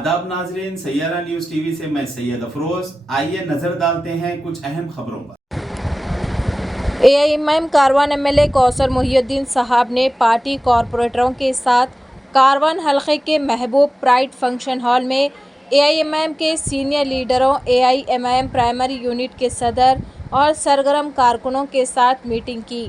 आदाब नाजरीन, Saiyaara news TV से मैं सैयद अफरोज। आइए नजर डालते हैं कुछ अहम खबरों पर। एआईएमआईएम कारवान एमएलए कौसर मोहिउद्दीन साहब ने पार्टी कॉरपोरेटरों के साथ कारवान हलके के महबूब प्राइड फंक्शन हॉल में एआईएमआईएम के सीनियर लीडरों, एआईएमआईएम प्राइमरी यूनिट के सदर और सरगर्म कारकुनों के साथ मीटिंग की।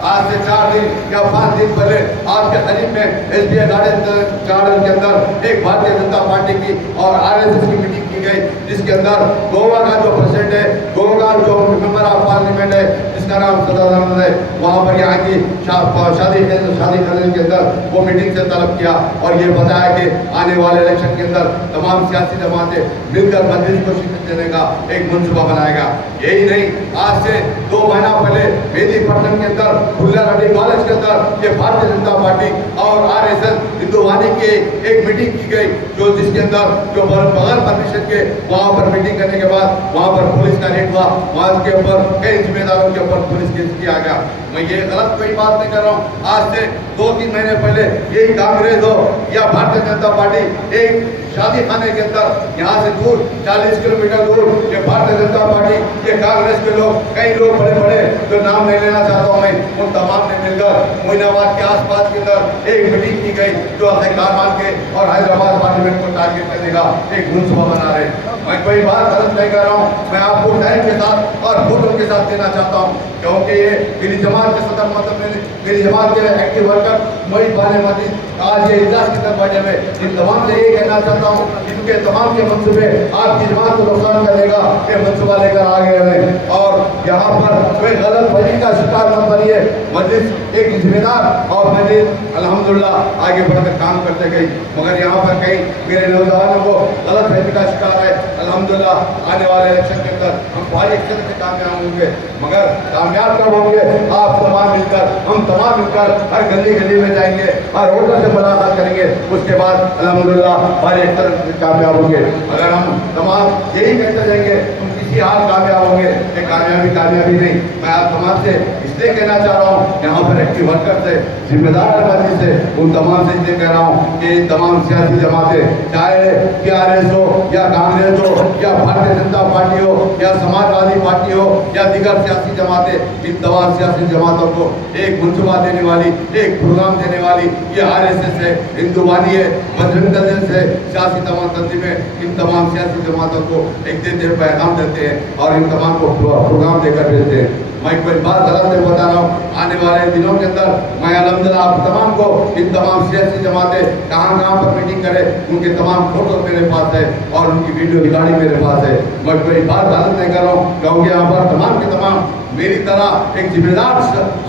आज से 4 दिन या 5 दिन पहले आपके करीब में एसबीआई गार्डन के अंदर एक भारतीय जनता पार्टी की और आरएसएस की मीटिंग की गई, जिसके अंदर गोवा का जो प्रेसिडेंट है, गोवा का जो मेंबर ऑफ पार्लियामेंट है जिसका नाम सदानंद है, वहाँ पर यहाँ की शादी करने के अंदर वो मीटिंग से तलब किया और ये बताया कि आने वाले इलेक्शन के अंदर तमाम सियासी जमातें मिलकर मजलिस को शिकस्त देने का एक मंसूबा बनाएगा। यही नहीं, आज से 2 महीना पहले मेदीपट्टनम के अंदर फुल्ला रेड्डी कॉलेज के अंदर ये भारतीय जनता पार्टी और आरएसएस हिंदुवानी की एक मीटिंग की गई, जो जिसके अंदर जो बगैर परमिशन के वहां पर मीटिंग करने के बाद वहां पर पुलिस का रेड हुआ, वहां के ऊपर कई जिम्मेदारों के ऊपर पुलिस केस किया गया। मैं ये गलत कोई बात नहीं कर रहा हूँ। आज से 2-3 महीने पहले यही कांग्रेस हो या भारतीय जनता पार्टी एक शादी खाने के अंदर यहाँ से दूर 40 किलोमीटर दूर ये भारतीय जनता पार्टी, ये कांग्रेस के लोग, कई लोग बड़े बड़े जो नाम नहीं लेना चाहता हूँ मैं, उन तमाम ने मिलकर मोइनाबाद के आसपास के अंदर एक मीटिंग की गई, जो कारवान के और हैदराबाद पार्लियामेंट को टारगेट करने का एक मंसूबा बना रहे। मैं कोई बात गलत नहीं कर रहा हूँ, मैं आपको टाइम के साथ और फोटो के साथ देना चाहता हूँ, क्योंकि ये मेरी जमात के सदर मतलब मेरी जमात के एक्टिव वर्कर मोहित बाने मजीद आज ये इजलास की तरफ बढ़ने में इन तमाम से यही कहना चाहता हूँ, इनके तमाम के मंसूबे आपकी जमात को नुकसान करेगा, ये मंसूबा लेकर आ गए हैं और यहाँ पर कोई गलत फहमी का शिकार मत बनिए। मजलिस एक जिम्मेदार और मजलिस अल्हम्दुलिल्लाह आगे बढ़कर काम करते गई, मगर यहाँ पर कई मेरे नौजवानों को गलत फहमी का शिकार है। अल्हम्दुलिल्लाह आने वाले इलेक्शन के अंदर हम भारी अक्सर से कामयाब होंगे, मगर कामयाब कब होंगे? आप तमाम मिलकर, हम तमाम मिलकर हर गली गली में जाएंगे, हर होटल से मुलाकात करेंगे, उसके बाद अल्हम्दुलिल्लाह भारी अक्सर से कामयाब होंगे। अगर हम तमाम यही कहते जाएंगे तुम किसी हाल कामयाब होंगे, ये कामयाबी नहीं। मैं आप तमाम से इसलिए कहना चाह रहा हूँ, यहाँ पर एक्टिव वर्कर से, जिम्मेदार मजलिस से, उन तमाम से इसलिए कह रहा हूँ कि तमाम सियासी जमातें, चाहे टीआरएस हो या कांग्रेस हो या भारतीय जनता पार्टी हो या समाजवादी पार्टी हो या दीगर सियासी जमातें, इन तमाम सियासी जमातों को एक मंसूबा देने वाली, एक प्रोग्राम देने वाली ये आरएसएस है, हिंदुवानी है, बजरंग दल है, सियासी तमाम तंजीमें इन तमाम सियासी जमातों को एक देते पैगाम देते हैं और इन तमाम को प्रोग्राम देकर भेजते हैं। मैं कोई बात गलत नहीं बता रहा हूँ। आने वाले दिनों के अंदर मैं अल्हम्दुलिल्लाह आप तमाम को इन तमाम सियासी जमातें कहाँ पर मीटिंग करें, उनके तमाम फोटो मेरे पास है और उनकी वीडियो रिकॉर्डिंग मेरे पास है। मैं कोई बात गलत नहीं कर रहा हूँ, क्योंकि यहाँ पर तमाम के तमाम मेरी तरह एक जिम्मेदार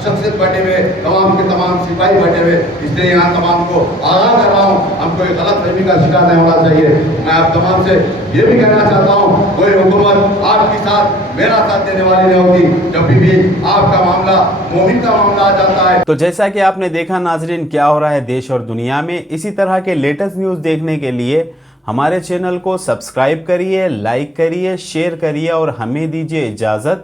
शख्सियत बैठे हुए, तमाम के तमाम सिपाही बैठे हुए, इसलिए यहाँ तमाम को आगाह कर रहा हूँ, हम कोई गलत फहमी का शिकार नहीं होना चाहिए। मैं आप तमाम से ये भी कहना चाहता हूँ, कोई हुकूमत आपके साथ, मेरा साथ देने वाली नहीं होगी। जब भी आपका मामला, मोमिन का मामला आ जाता है। तो जैसा कि आपने देखा नाजरीन, क्या हो रहा है देश और दुनिया में, इसी तरह के लेटेस्ट न्यूज़ देखने के लिए हमारे चैनल को सब्सक्राइब करिए, लाइक करिए, शेयर करिए और हमें दीजिए इजाज़त।